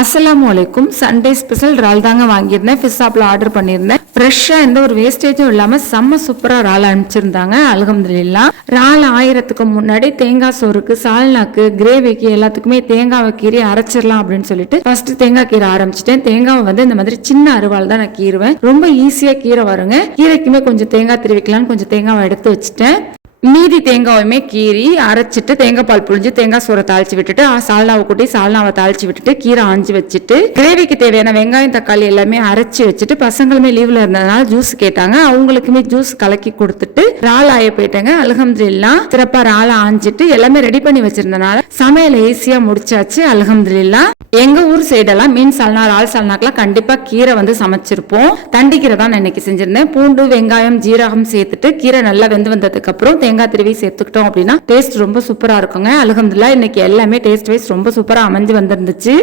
அஸ்ஸலாமு அலைக்கும். Sunday special இறால் தாங்க வாங்கியிருந்தேன். ஃபிஷ் ஷாப்ல ஆர்டர் பண்ணியிருந்தேன். ஃப்ரெஷ்ஷா எந்த ஒரு வேஸ்டேஜும் இல்லாம செம்ம சூப்பரா இறால் அனுப்பிச்சிருந்தாங்க. அல்ஹம்துலில்லாஹ். இறால் ஆயிரத்துக்கு முன்னாடி தேங்காய் சோறுக்கு, சால்னாக்கு, கிரேவிக்கு எல்லாத்துக்குமே தேங்காவை கீரி அரைச்சிடலாம் அப்படின்னு சொல்லிட்டு ஃபர்ஸ்ட் தேங்காய் கீரை ஆரம்பிச்சிட்டேன். தேங்காவை இந்த மாதிரி சின்ன அருவாள் தான் நான் கீறுவேன். ரொம்ப ஈஸியா கீரை வருங்க. கீரைக்குமே கொஞ்சம் தேங்காய் திருவிக்கலாம்னு கொஞ்சம் தேங்காவை எடுத்து வச்சுட்டேன். மீதி தேங்காயுமே கீரி அரைச்சிட்டு தேங்காய் பால் புழிஞ்சு தேங்காய் சோறை தாளிச்சு விட்டுட்டு சால்னாவை கூட்டி சால்னாவை தாளிச்சு விட்டுட்டு கீரை ஆஞ்சி வச்சுட்டு கிரேவிக்கு தேவையான வெங்காயம் தக்காளி எல்லாமே அரைச்சி வச்சுட்டு பசங்களுமே லீவ்ல இருந்ததுனால ஜூஸ் கேட்டாங்க. அவங்களுக்குமே ஜூஸ் கலக்கி கொடுத்துட்டு இறால் ஆய போயிட்டாங்க. அல்ஹம்துலில்லாஹ் சிறப்பா இறால் ஆஞ்சிட்டு எல்லாமே ரெடி பண்ணி வச்சிருந்தனால சமையல் ஈஸியா முடிச்சாச்சு. அல்ஹம்துலில்லாஹ். எங்க ஊர் சைடெல்லாம் மீன் சால்னா இறால் சால்னாக்கெல்லாம் கண்டிப்பா கீரை சமைச்சிருப்போம். தண்டி கீரை தான் நான் இன்னைக்கு செஞ்சிருந்தேன். பூண்டு வெங்காயம் ஜீரகம் சேர்த்துட்டு கீரை நல்லா வெந்து வந்ததுக்கு அப்புறம் தேங்காய் திருவி சேர்த்துக்கிட்டோம் அப்படின்னா டேஸ்ட் ரொம்ப சூப்பரா இருக்குங்க. அல்ஹம்துலில்லாஹ் இன்னைக்கு எல்லாமே டேஸ்ட் வைஸ் ரொம்ப சூப்பரா அமைஞ்சு வந்திருந்துச்சு.